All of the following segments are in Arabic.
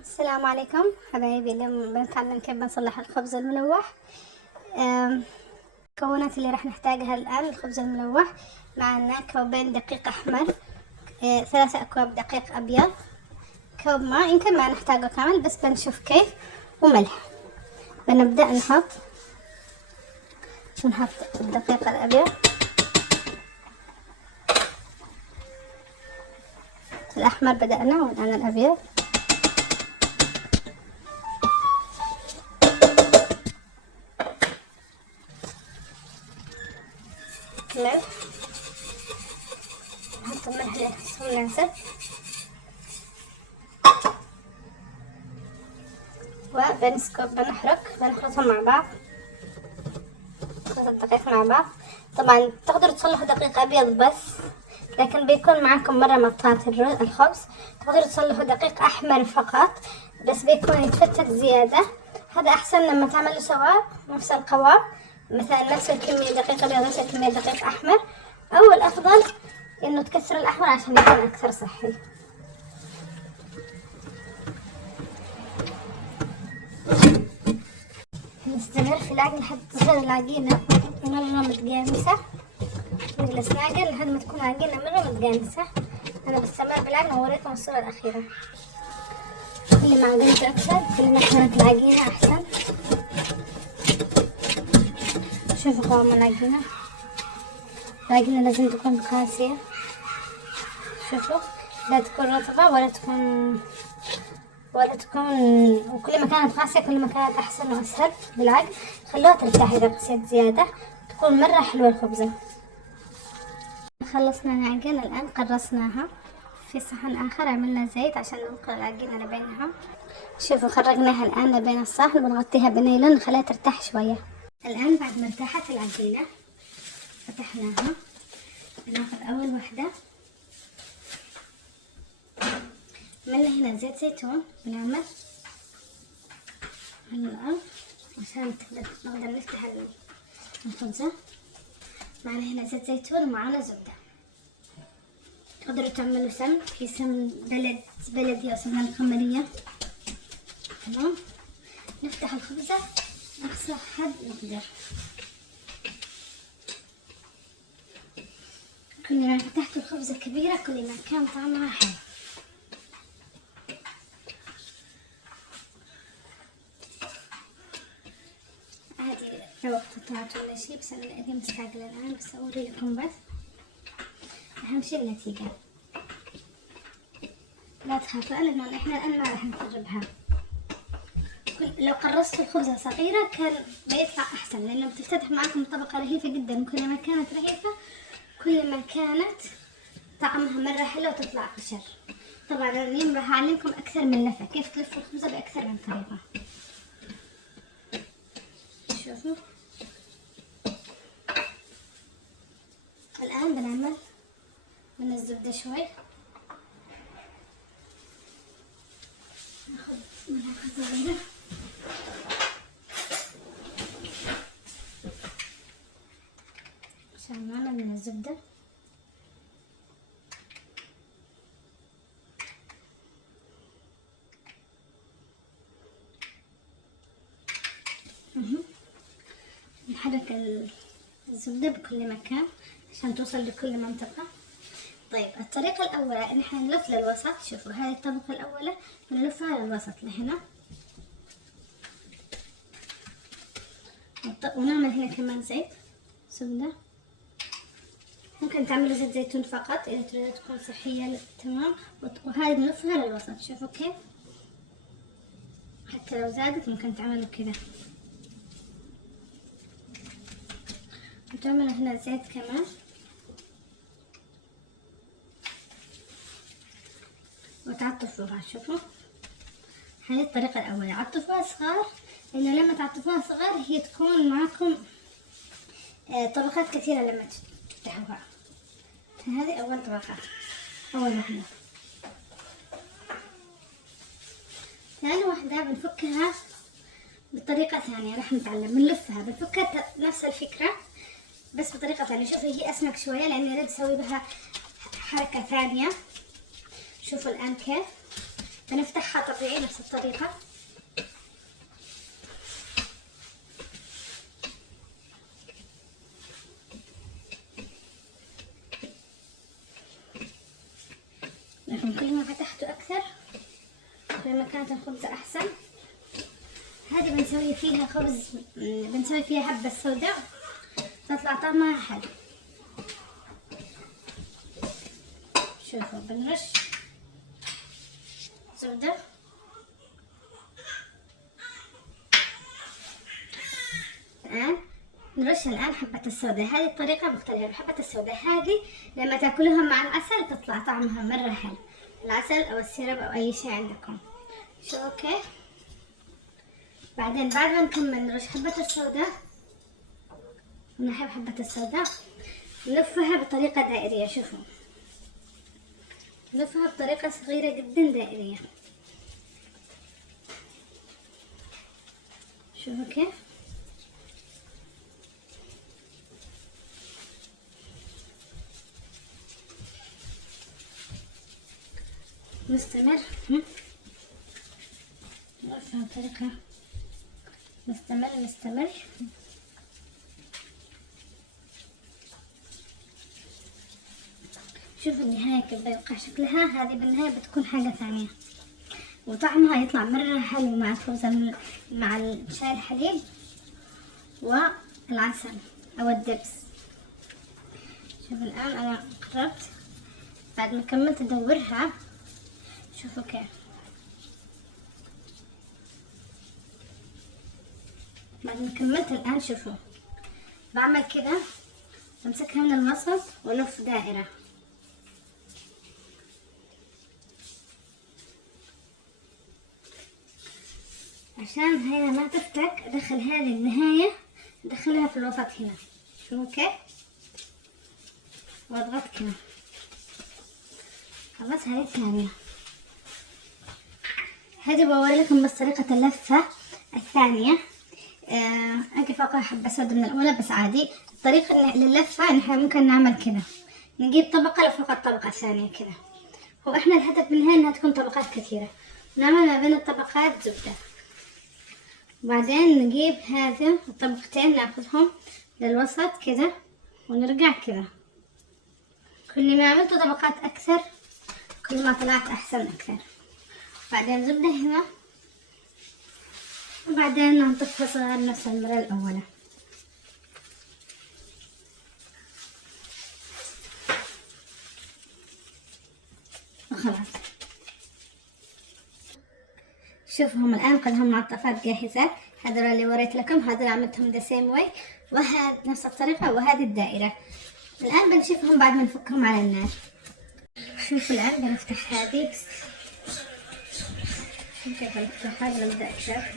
السلام عليكم حبايبي. اليوم بنتعلم كيف بنصلح الخبز الملوح. المكونات اللي راح نحتاجها الآن: الخبز الملوح، معنا كوبين دقيق أحمر، 3 أكواب دقيق أبيض، كوب ماء، يمكن ما نحتاجه كامل بس بنشوف كيف، وملح. بنبدأ نحط الدقيق الأبيض، الأحمر بدأنا والآن الأبيض، ملح، نحط الملح اللي نحسه مناسب، بنخلطهم مع بعض، نخلط الدقيق مع بعض. طبعا تقدروا تصلحوا دقيق أبيض بس، لكن بيكون معاكم مرة مطاط الخبز. تقدروا تصلحوا دقيق أحمر فقط بس بيكون يتفتت زيادة. هذا أحسن لما تعملوا سوا نفس القوام، مثلا نفس الكمية دقيق أبيض نفس الكمية دقيق أحمر، أو الأفضل إنه تكسر الأحمر عشان يكون أكثر صحي. نستمر في العجن لحد تصير العجينة مرة متجانسة، نجلس نعجن لحد ما تكون العجينة مرة متجانسة. أنا بستمر بالعجن ووريكم الصورة الأخيرة. كل ما عجنت أكثر كل ما كانت العجينة أحسن. شوفوا قوام العجينة لازم تكون قاسية، شوفوا، لا تكون رطبة ولا تكون وكل ما كانت قاسية كل ما كانت أحسن وأسهل بالعجن. خلوها ترتاح. إذا قسيت زيادة تكون مرة حلوة الخبزة. خلصنا العجين، الآن قرصناها في صحن آخر، عملنا زيت عشان ننقل العجينة لبينها. شوفوا خرجناها الآن لبين الصحن، بنغطيها بنايلون نخليها ترتاح شوية. الآن بعد ما ارتاحت العجينة فتحناها، بناخذ أول وحدة، عملنا هنا زيت زيتون، بنعمل على الأرض عشان نقدر نفتح الخبزة. معنا هنا زيت زيتون ومعنا زبدة. تقدروا تعملوا سمن، في سمن بلدي أو سمنة القمرية. تمام، نفتح الخبزة أقصى حد نقدر. كل ما فتحت الخبزة كبيرة كل ما كان طعمها حلو. عادي لو قطعت ولا شي، بس أنا لأني مستعجلة الآن بس أوري لكم بس. أهم شي النتيجة، لا تخافوا لأنه إحنا الآن ما راح نجربها. لو قرصتوا الخبزة صغيرة كان بيطلع أحسن، لأنه بتفتح معاكم طبقة رهيفة جدا، وكل ما كانت رهيفة كل ما كانت طعمها مرة حلو وتطلع أقشر. طبعا اليوم راح أعلمكم أكثر من لفة، كيف تلفوا الخبزة بأكثر من طريقة. شوفوا الآن بنعمل من الزبدة شوي، ناخذ ملعقة صغيرة عشان نعمل من الزبدة. نحرك الزبدة بكل مكان عشان توصل لكل منطقة. طيب الطريقة الأولى إن احنا نلف للوسط. شوفوا هذه الطبقة الأولى نلفها للوسط لهنا، ونعمل هنا كمان زبدة. ممكن تعملوا زيت زيتون فقط إذا تريدوا تكون صحية، تمام. وهذه نلفها للوسط. شوفوا كيف، حتى لو زادت ممكن تعملوا كذا. وتعملوا هنا زيت كمان، وتعطفوها. شوفوا هذه الطريقة الأولى، عطفوها صغار، لأنه لما تعطفوها صغار هي تكون معكم طبقات كثيرة لما تفتحوها. هذه أول طبقة، أول وحدة. ثاني وحدة بنفكها بطريقة ثانية، راح نتعلم بنلفها، بنفكها نفس الفكرة بس بطريقة ثانية. شوفوا هي أسمك شوية لأني أريد أسوي بها حركة ثانية. شوفوا الآن كيف بنفتحها طبيعي نفس الطريقة. لكن كل ما فتحته أكثر كل ما كانت الخبزة أحسن. هذه بنسوي فيها خبز، بنسوي فيها حبة سوداء تطلع طعمها حلو. شوفوا بنرش زبدة، نرش الآن حبة السوداء. هذه الطريقة مختلفة. حبة السوداء هذه لما تاكلوها مع العسل تطلع طعمها مرة حلو، العسل أو السيرب أو أي شيء عندكم. شو أوكي. بعدين بعد ما نكمل نرش حبة السوداء، نحب حبة السوداء نلفها بطريقة دائرية. شوفوا نلفها بطريقة صغيرة جدا دائرية. شوفوا كيف. نستمر نلفها بطريقة نستمر. شوفوا النهاية كيف بيوقع شكلها. هذه بالنهاية بتكون حاجة ثانية وطعمها يطلع مرة حلو مع الخبزة مع شاي الحليب والعسل أو الدبس. شوفوا الآن أنا قربت بعد ما كملت أدورها. شوفوا كيف. بعد ما كملت الآن شوفوا بعمل كده، بمسكها من الوسط ولف دائرة. عشان هنا ما تفتك أدخل هذه النهاية أدخلها في الوسط هنا. شوفوا كيف. واضغط كده. خلاص هذه الثانية. هذه بوريلكم بس طريقة اللفة الثانية. أجي فوقها حبة سوداء من الأولى بس عادي. الطريقة لللفة إن إحنا ممكن نعمل كده، نجيب طبقة لفوق الطبقة الثانية كده. هو إحنا الهدف منها إنها تكون طبقات كثيرة، نعمل ما بين الطبقات زبدة. وبعدين نجيب هذه الطبقتين ناخذهم للوسط كده ونرجع كده. كل ما عملتوا طبقات أكثر كل ما طلعت أحسن أكثر. بعدين زبدة هنا وبعدين ننطفها صغار نفس المرة الأولى. وخلاص. شوفهم الآن قدهم معطفات جاهزة. هذول اللي وريت لكم، هذول عملتهم ذا سيم واي، وهذا نفس الطريقة وهذه الدائرة. الآن بنشوفهم بعد ما نفكهم على النار. شوفوا الآن بنفتح هذه. شوفوا كيف بنفتحها. بنبدأ كذا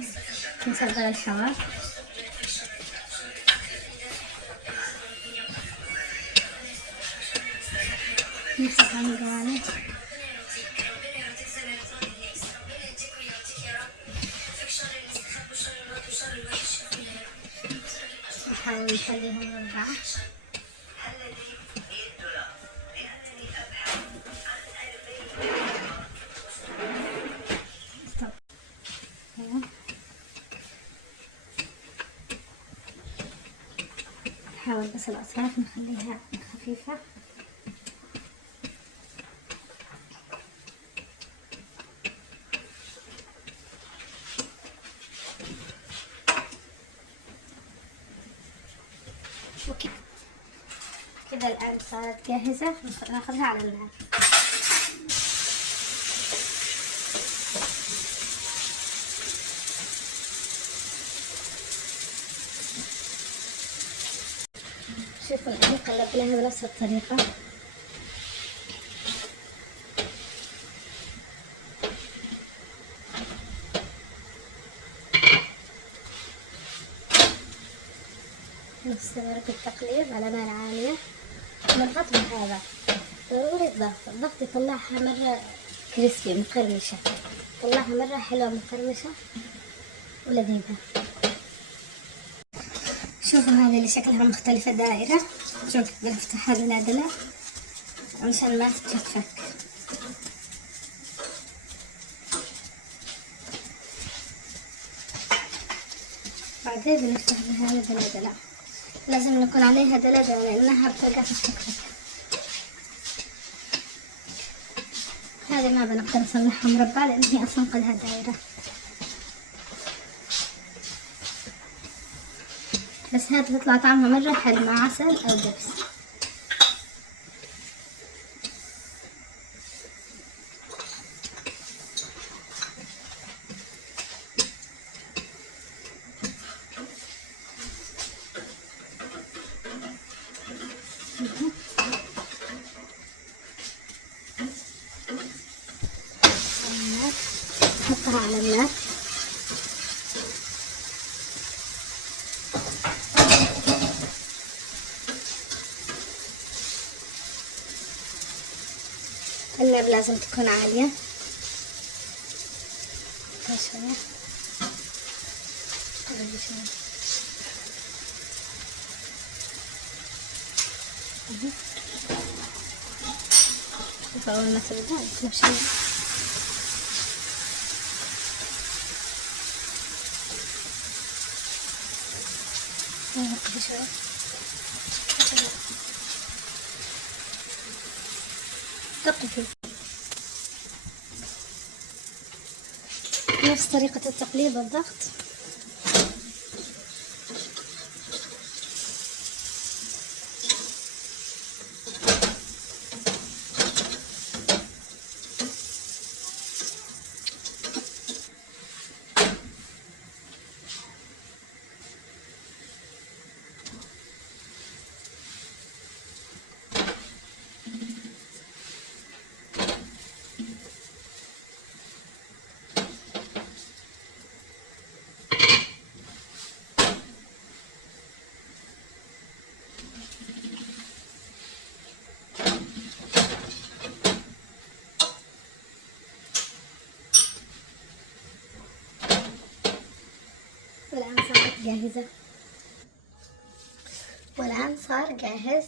نصغر الحواف. نمسكها من الجوانب. نحاول نخليهم مربع. نحاول بس الأطراف نخليها خفيفة. اوكي كده الآن صارت جاهزة. ناخذها على النار. شوفوا الآن قلبناها بنفس الطريقة. نستمر في التقليب على نار عالية. نضغط بهذا ضروري الضغط يطلعها مرة كريسبي مقرمشة، طلعها مرة حلوة مقرمشة ولذيذة. شوفوا هذه اللي شكلها مختلفة دائرة. شوف بنفتحها دلادلة عشان ما تتشفك. هذه بنستخدم هذا دلادلة، لازم نكون عليها دلادلة لأنها بتوقف التكتك. هذه ما بنقدر نصلحها مربع لأن هي أصلا كلها دايرة، بس هذه تطلع طعمها مرة حلو مع عسل أو دبس. نحطها على النار. النار لازم تكون عالية. شوية أول ما تبدأ نمشي شوية تقلي نفس طريقة التقلية بالضغط. والآن صارت جاهزة، والآن صار جاهز.